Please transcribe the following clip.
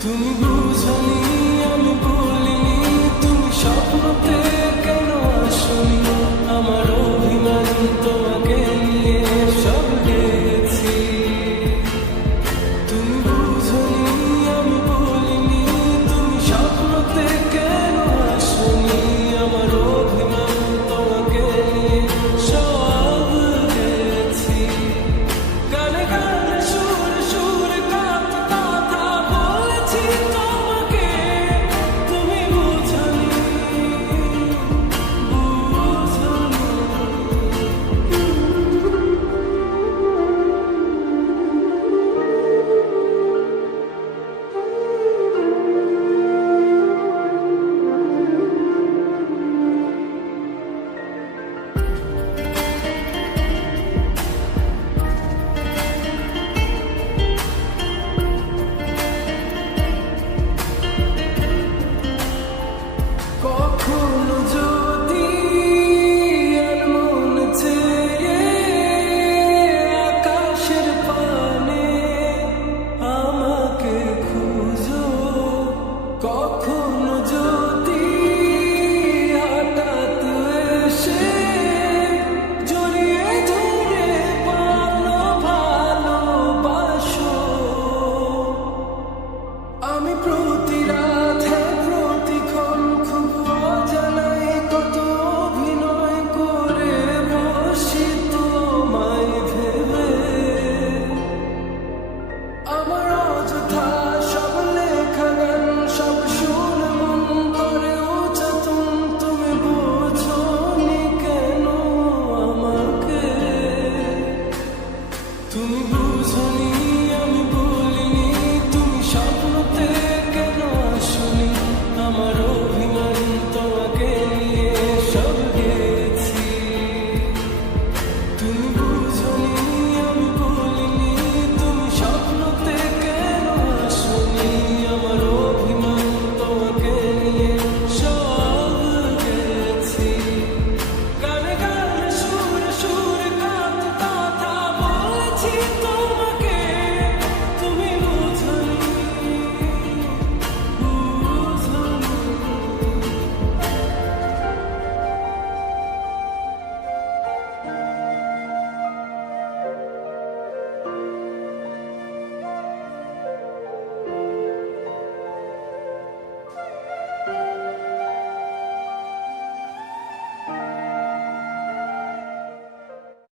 Tudo